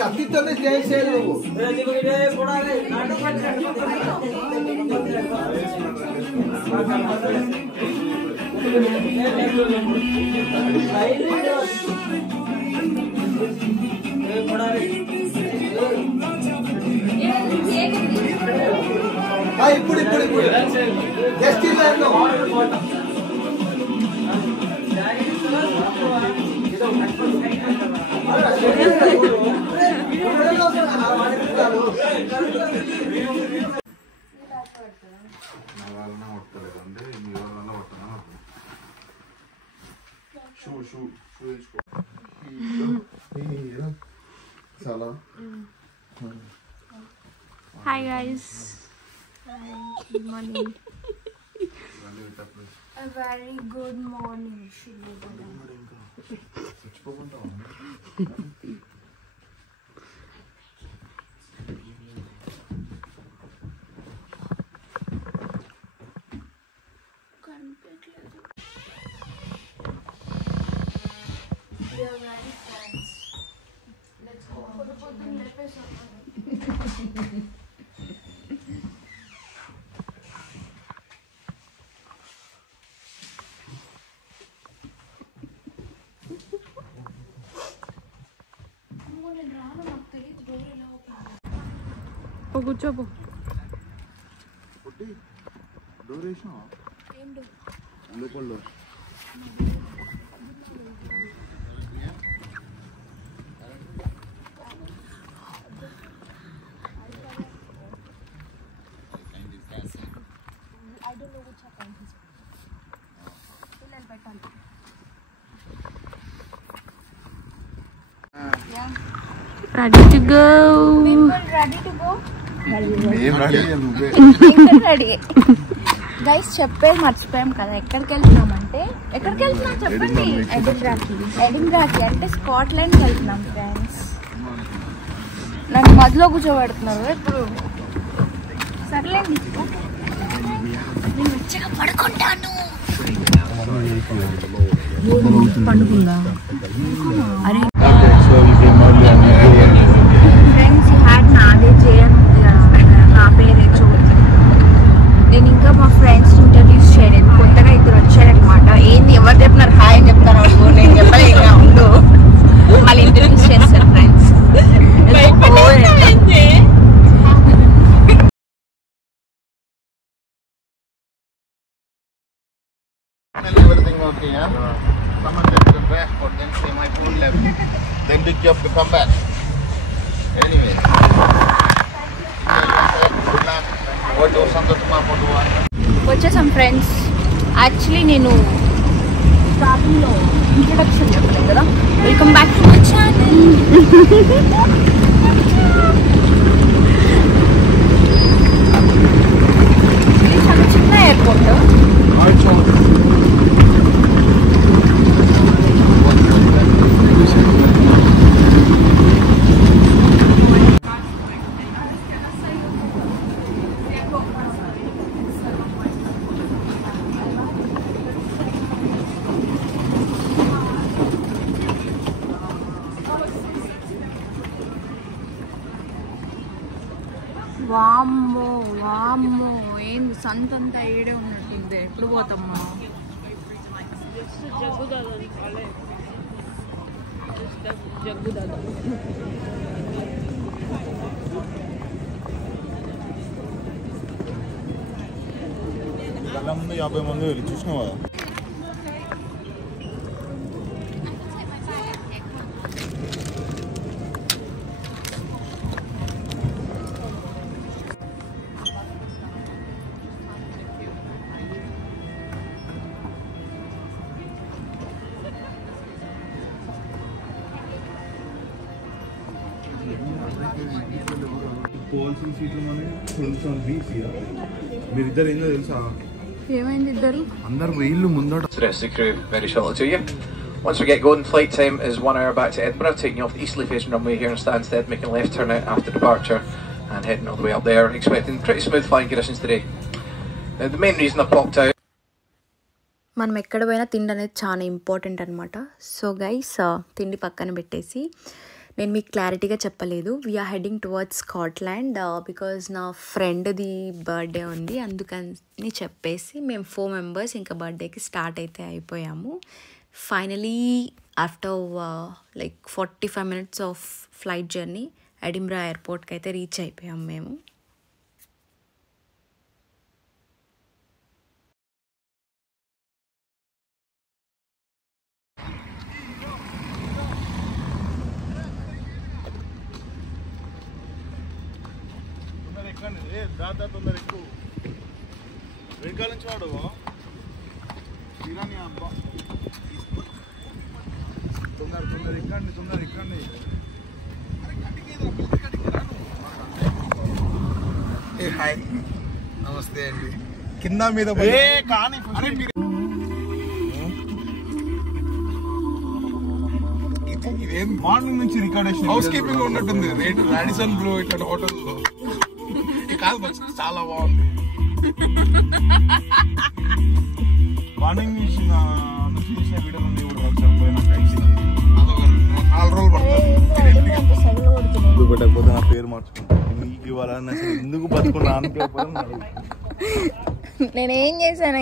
కత్తితోనే చేసేది ఇప్పుడు just Hi guys. Good morning. A very good morning. We are very friends. Let's go. కూర్చోపో door వేసినా లోపల Ready to go. Ready to go. Ready guys చెప్పేది మర్చిపోయాం కదా. ఎక్కడికి వెళ్తున్నామంటే చెప్పండి. ఎడింబ్రాకి అంటే స్కాట్లాండ్కి వెళ్తున్నాం ఫ్రెండ్స్. నన్ను మధ్యలో కూర్చోబెడుతున్నారు ఇప్పుడు. సర్లేండి నేను మంచిగా పడుకుంటాను. పండుకుందా అరే ఫ్రెండ్స్ ఈ హ్యాట్ నాదే చేయను నా పేరే చోటు. నేను ఇంకా మా ఫ్రెండ్స్ ఇంట్రడ్యూస్ చేయలేదు. కొత్తగా ఇద్దరు వచ్చారనమాట. ఏంది ఎవరు చెప్పినారు హాయ్ అని చెప్తాను వాళ్ళు. నేను చెప్పలేక ఉండు మళ్ళీ ఇంట్రడ్యూస్ చేస్తారు friends. Everything okay, yeah? Someone left the passport, then say my phone left. Then big job to come back. Anyway. వచ్చేసాం ఫ్రెండ్స్. యాక్చువల్లీ నేను స్టార్టింగ్లో ఇంట్రడక్షన్ చెప్పలేదు కదా. Welcome back to my channel. ఇది చాలా చిన్న ఎయిర్పోర్ట్. వామ్మో వామ్మో ఏంది సంతంతా ఏడే ఉన్నట్టుంది. ఎప్పుడు పోతామ్మా? ముందు 50 మంది వెళ్ళి చూసినావా? పోవాల్సిన సీట్లు కొంచెం మీరిద్దరు ఏందో తెలుసా? ఏమైంది ఇద్దరు? అందరు వీళ్ళు ముందట. The rest of the crew very shortly to you. Once we get going, flight time is 1 hour back to Edinburgh, taking you off the easterly facing runway here in Stansted, making a left turn out after departure and heading all the way up there, expecting pretty smooth flying conditions today. Now the main reason I popped out మనం ఎక్కడ పోయినా తిండి అనేది చాలా important అనమాట. So guys తిండి పక్కన పెట్టేసి నేను మీకు క్లారిటీగా చెప్పలేదు. We're heading towards Scotland because నా ఫ్రెండ్ది బర్త్డే ఉంది, అందుకని చెప్పేసి మేము 4 మెంబర్స్ ఇంకా బర్త్డేకి స్టార్ట్ అయితే అయిపోయాము. Finally after like 45 minutes of flight journey Edinburgh ఎయిర్పోర్ట్కి అయితే రీచ్ అయిపోయాం మేము. దాదా తొందర ఎక్కువ వెనకాల నుంచి వాడు బిర్యానీ అబ్బా తొందర ఎక్కండి హాయ్ నమస్తే అండి. కింద మీద కానీ ఇదేం మార్నింగ్ నుంచి రికార్డేషన్ హౌస్ కీపింగ్ ఉన్నట్టుంది. రాడిసన్ బ్లూ ఇట్లా హోటల్లో కాదు, చాలా బాగుంది. మార్నింగ్ నుంచి చేసిన వీడియో నుండి పోయినా 4 రోజులు పడుతుంది. పెట్టకపోతే నా పేరు మార్చుకుంటాను. నీకు ఇవ్వాలని ఎందుకు బతుకున్నా నేనేం చేశాను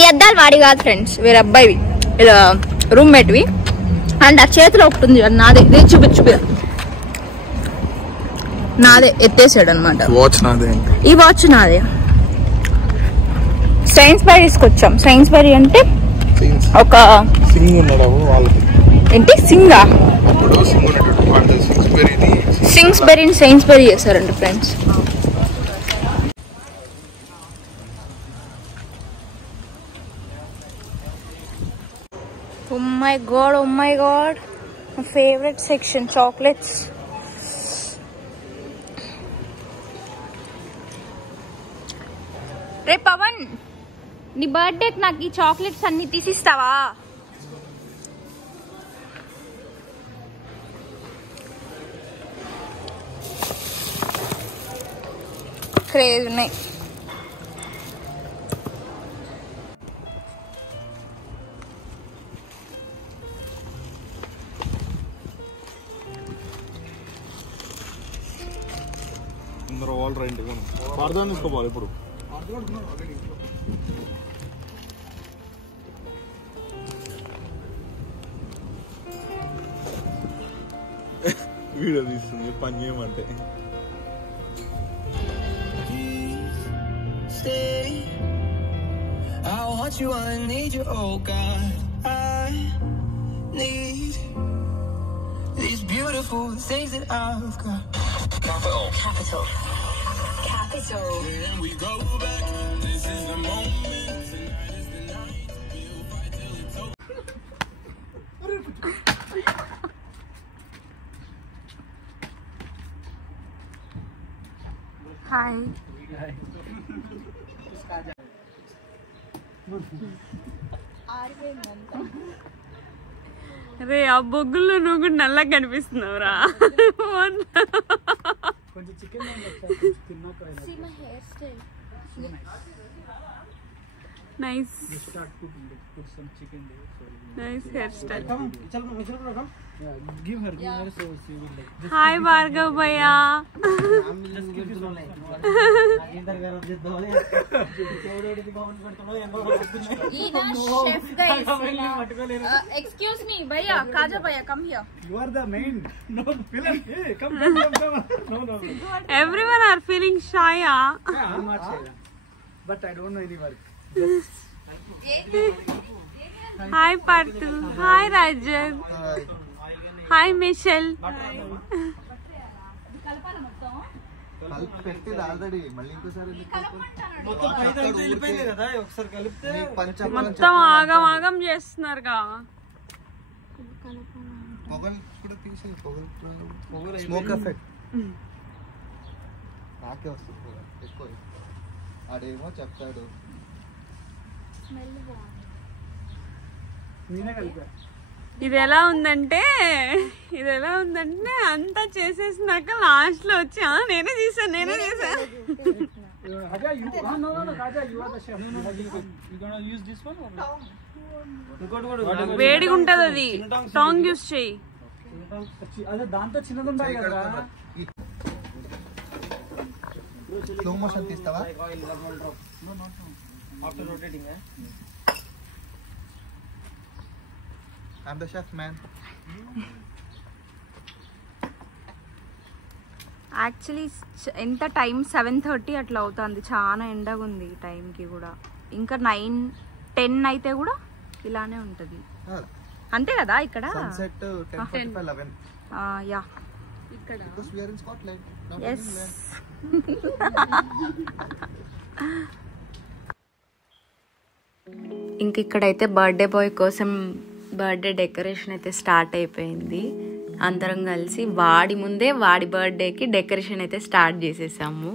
ఈ అద్దాలు వాడి కాదు ఫ్రెండ్స్, వేరే అబ్బాయివి, ఇలా రూమ్మేట్వి. అండ్ ఆ చేతిలో ఒకటి ఉంది నాదే, చూపి నాదే ఎత్తేసాడు అనమాట. ఈ వాచ్ నాదే. సైన్స్ బరీ తీసుకొచ్చాం. సైన్స్ బరీ అంటే ఒక ఏంటి సింగా, సింగ్స్ బెరీని సైన్స్ బరీ చేశారండి friends. Oh my god, my favorite section, chocolates. రే పవన్, నీ బర్త్డేకి నాకు ఈ చాక్లెట్స్ అన్ని తీసిస్తావా? క్రేజ్ ఉన్నాయి. వాళ్ళు రండి పార్థం తీసుకోవాలి ఇప్పుడు. వీడియో తీస్తుంది పని చేయమంటే. I want you, I need you, oh God. I need these beautiful things that I've got. Capital. Then we go back. This is the moment. Tonight is the night. We'll fight till it's over. Hi. అరే ఆ బొగ్గుల్లో నువ్వు కూడా నల్లగా కనిపిస్తున్నావురా. కొంచెం chicken nice nice hair style. Hi Bhargav భయ్యా. Excuse me, bhaiya, Kaja bhaiya, come here. You are the main. No, villain. Hey, come. No. Everyone are feeling shy. Yeah, I'm not shy. But I don't know any work. Hi Parthu. Hi Rajan. Hi Michelle. మొత్తం ఆగం ఆగం చేస్తున్నారుగా. Smoke effect నాకే వస్తుంది ఎక్కువ. ఆడేమో చెప్తాడు. ఇది ఎలా ఉందంటే అంతా చేసేసినాక లాస్ట్ లో వచ్చి నేనే చేశాను. వేడిగా ఉంటది అది. టాంగ్ యూస్ చెయ్యి. అదే దాంతో చిన్నది ఉంటాయి కదా. స్లో మోషన్ తీస్తావా? I'm the chef, man. Actually ఎంత టైం 7:30 అట్లా అవుతుంది. చాలా ఎండగా ఉంది ఈ టైంకి కూడా. ఇంకా 9-10 అయితే కూడా ఇలానే ఉంటుంది అంతే కదా ఇక్కడ. Sunset 10:45-11. యా ఇక్కడ Because we are in Scotland. yes. ఇంక ఇక్కడైతే బర్త్డే బాయ్ కోసం బర్త్డే డెకరేషన్ అయితే స్టార్ట్ అయిపోయింది. అందరం కలిసి వాడి ముందే వాడి బర్త్డేకి డెకరేషన్ అయితే స్టార్ట్ చేసేసాము.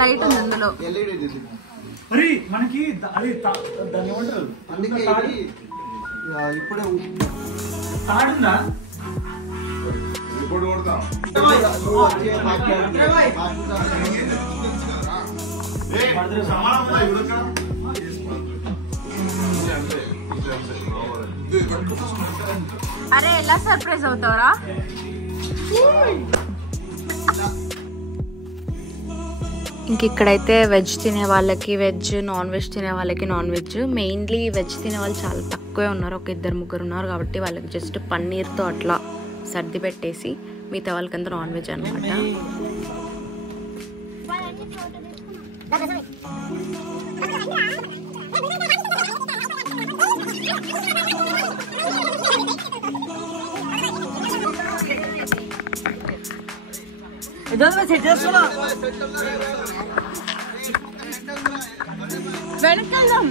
లైట్ ఉంది అందులో. మరి మనకి అది దాన్ని ఏమంటారు? అందుకే ఇప్పుడే తాడుందా? ఇప్పుడు కొడతాం. అరే ఎలా సర్ప్రైజ్ అవుతావరా? ఇంక ఇక్కడైతే వెజ్ తినే వాళ్ళకి వెజ్, నాన్ వెజ్ తినే వాళ్ళకి నాన్ వెజ్. మెయిన్లీ వెజ్ తినే వాళ్ళు చాలా తక్కువే ఉన్నారు, ఒక 2-3 ఉన్నారు. కాబట్టి వాళ్ళకి జస్ట్ పన్నీర్తో అట్లా సర్ది పెట్టేసి మిగతా వాళ్ళకంతా నాన్ వెజ్ అనమాట. వెనకెళ్దాం.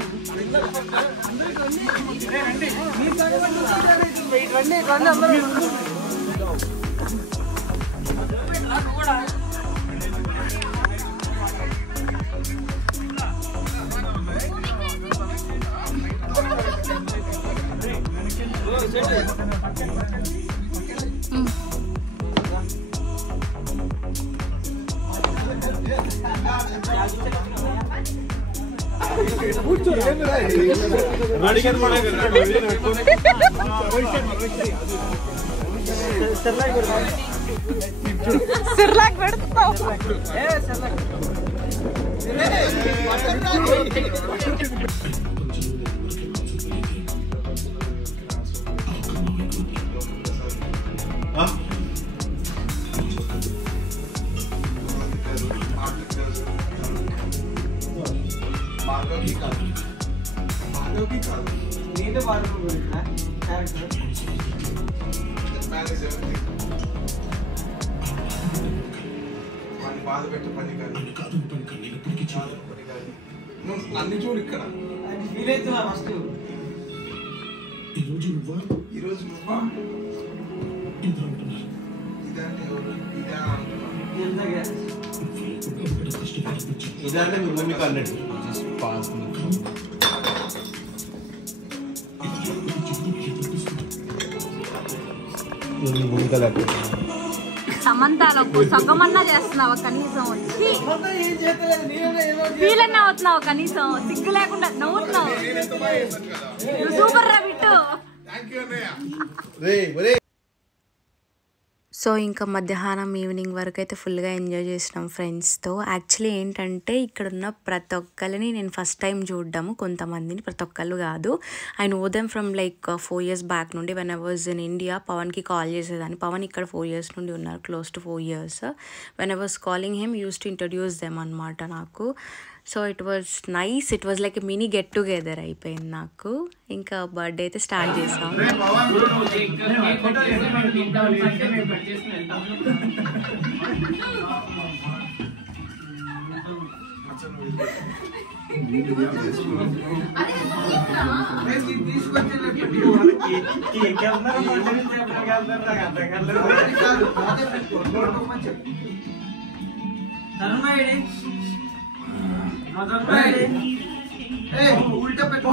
సిర్లాక్ పెడతావు. బాధ పెట్ట పని అన్ని చూడు ఇక్కడ. ఈరోజు నువ్వా ఇదంటే మీ మమ్మీ కాలేదు. సమంతాలకు సగమన్నా చేస్తున్నావా కనీసం? వచ్చి ఫీల్ అన్నా అవుతున్నావు కనీసం? సిగ్గు లేకుండా నవ్వుతున్నావు. సూపర్ రా బిట్టు. సో ఇంకా మధ్యాహ్నం ఈవినింగ్ వరకు అయితే ఫుల్గా ఎంజాయ్ చేసినాం ఫ్రెండ్స్తో. యాక్చువల్లీ ఏంటంటే ఇక్కడ ఉన్న ప్రతి ఒక్కరిని నేను ఫస్ట్ టైం చూడ్డాము, కొంతమందిని, ప్రతి ఒక్కళ్ళు కాదు. I know them from like 4 years back నుండి. When I was in India పవన్కి కాల్ చేసేదాన్ని. పవన్ ఇక్కడ 4 years నుండి ఉన్నారు, close to 4 years. When I was calling him used to introduce them అనమాట నాకు. So it was nice. It was like mini get together అయిపోయింది నాకు. ఇంకా బర్త్డే అయితే స్టార్ట్ చేసాం. ఉల్టా పెట్టు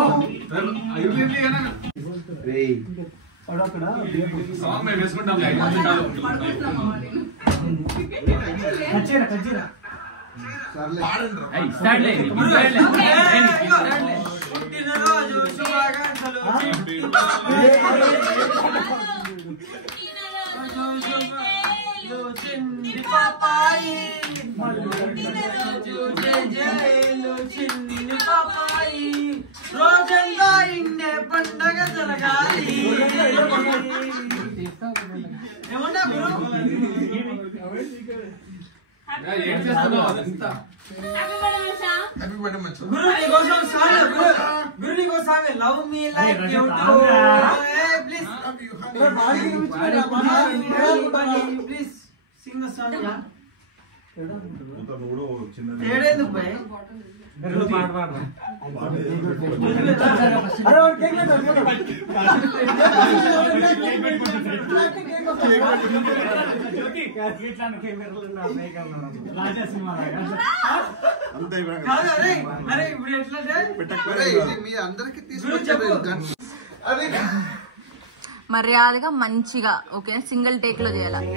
రోజంగా ఇండే పండగ జరగాలి ఏమన్నా గురు నీకోసం love me like you do please please sing the song yeah ఏడేందుకు భయ్ మర్యాదగా మంచిగా ఓకే సింగిల్ టేక్ లో చేయాలి.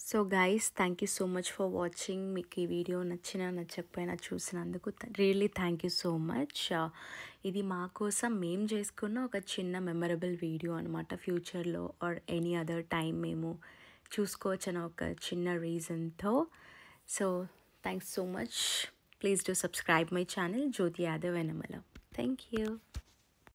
So guys thank you so much for watching. మీకు ఈ వీడియో నచ్చినా నచ్చకపోయినా చూసినందుకు really thank you so much. ఇది మా కోసం మేము చేసుకున్న ఒక చిన్న మెమరబుల్ వీడియో అనమాట. ఫ్యూచర్లో ఆర్ ఎనీ అదర్ టైం మేము చూసుకోవచ్చని ఒక చిన్న రీజన్తో. So thanks so much. Please do subscribe my channel, Jyoti Yadav Venamala. Thank you.